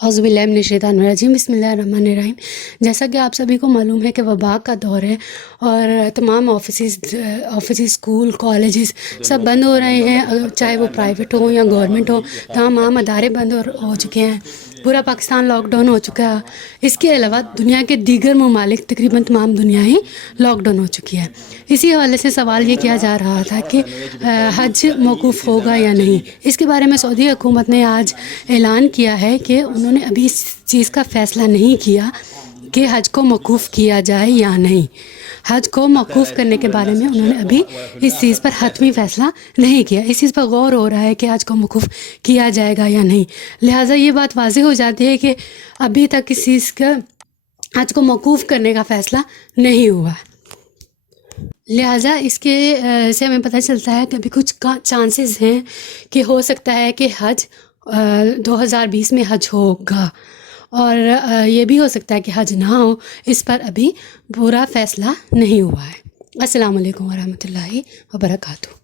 اعوذ باللہ من الشیطان الرجیم، بسم اللہ الرحمن الرحیم۔ جیسا کہ آپ سبھی کو معلوم ہے کہ وبا کا دور ہے اور تمام آفسز، اسکول، کالجز سب بند ہو رہے ہیں، چاہے وہ پرائیویٹ ہوں یا گورنمنٹ ہوں، تمام ادارے بند ہو چکے ہیں، پورا پاکستان لاک ڈاؤن ہو چکا ہے۔ اس کے علاوہ دنیا کے دیگر ممالک تقریباً تمام دنیا ہی لاک ڈاؤن ہو چکی ہے۔ اسی حوالے سے سوال یہ کیا جا رہا تھا کہ حج موقوف ہوگا یا نہیں۔ اس کے بارے میں سعودی حکومت نے آج اعلان کیا ہے کہ انہوں نے ابھی اس چیز کا فیصلہ نہیں کیا کہ حج کو موقوف کیا جائے یا نہیں۔ حج کو موقوف کرنے کے بارے میں انہوں نے ابھی اس چیز پر حتمی فیصلہ نہیں کیا۔ اس چیز پر غور ہو رہا ہے کہ حج کو موقوف کیا جائے گا یا نہیں۔ لہٰذا یہ بات واضح ہو جاتی ہے کہ ابھی تک اس چیز کا حج کو موقوف کرنے کا فیصلہ نہیں ہوا۔ لہٰذا اس کے سے ہمیں پتہ چلتا ہے کہ ابھی کچھ چانسز ہیں کہ ہو سکتا ہے کہ حج 2020 میں حج ہوگا، اور یہ بھی ہو سکتا ہے کہ حج نہ ہو۔ اس پر ابھی پورا فیصلہ نہیں ہوا ہے۔ السلام علیکم ورحمۃ اللہ وبرکاتہ۔